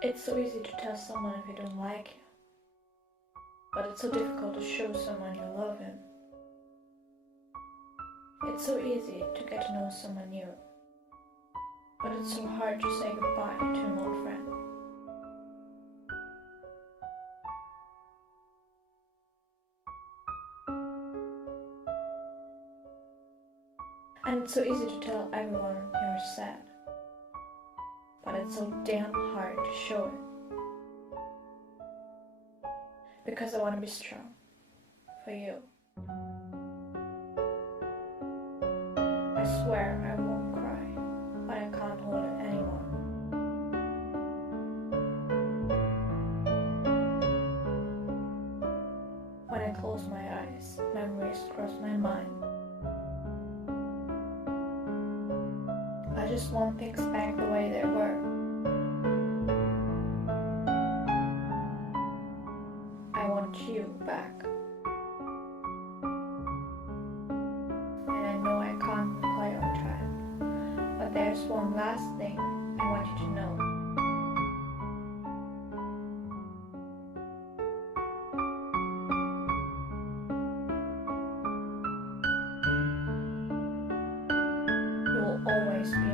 It's so easy to tell someone if you don't like him, but it's so difficult to show someone you love him. It's so easy to get to know someone new, but it's so hard to say goodbye to an old friend. And it's so easy to tell everyone you're sad, but it's so damn hard to show it. Because I want to be strong for you. I swear I won't cry, but I can't hold it anymore. When I close my eyes, memories cross my mind. I just want things back the way they were. I want you back. And I know I can't reply on time, but there's one last thing I want you to know. You will always be